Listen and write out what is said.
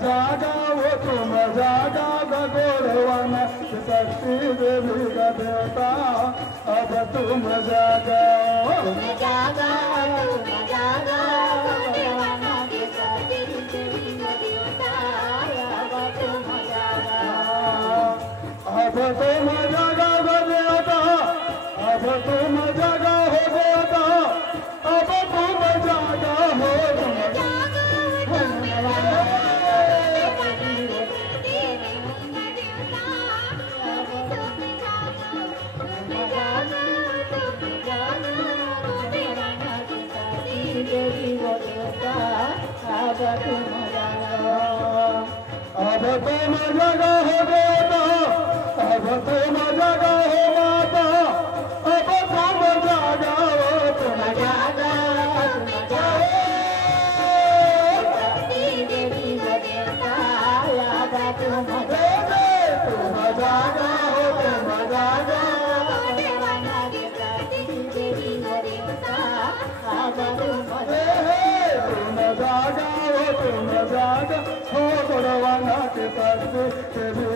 जागा वो तुम जागा गोरवाना शक्ति देवी का देवता अब तुम जागा तुम जागा गोरवाना की शक्ति देवी का देवता अब तुम जागा अब तुम जागा हो देवता अब तुम जागा हो देवता अब तुम जागा हो अब तुम जगा हो देवता अब तुम जगा हो माता अब तुम जागा हो तुम जागा तुम जागा हो तुम जागा तुम जागा हो गोरवाना के शक्ति